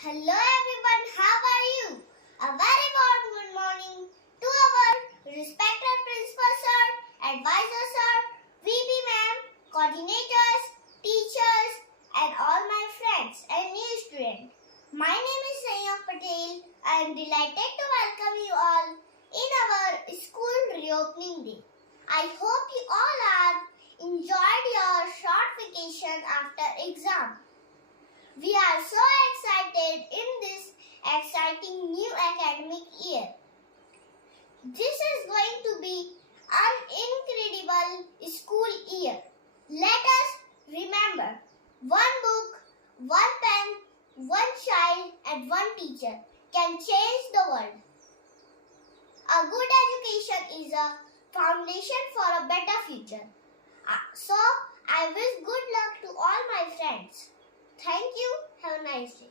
Hello everyone, how are you? A very warm good morning to our respected principal sir, advisor sir, VP ma'am, coordinators, teachers and all my friends and new students. My name is Sanyog Patel. I am delighted to welcome you all in our school reopening day. I hope you all have enjoyed your short vacation after exam. We are so excited in this exciting new academic year. This is going to be an incredible school year. Let us remember, one book, one pen, one child and one teacher can change the world. A good education is a foundation for a better future. So, I wish good luck to all my friends. Thank you. Have a nice day.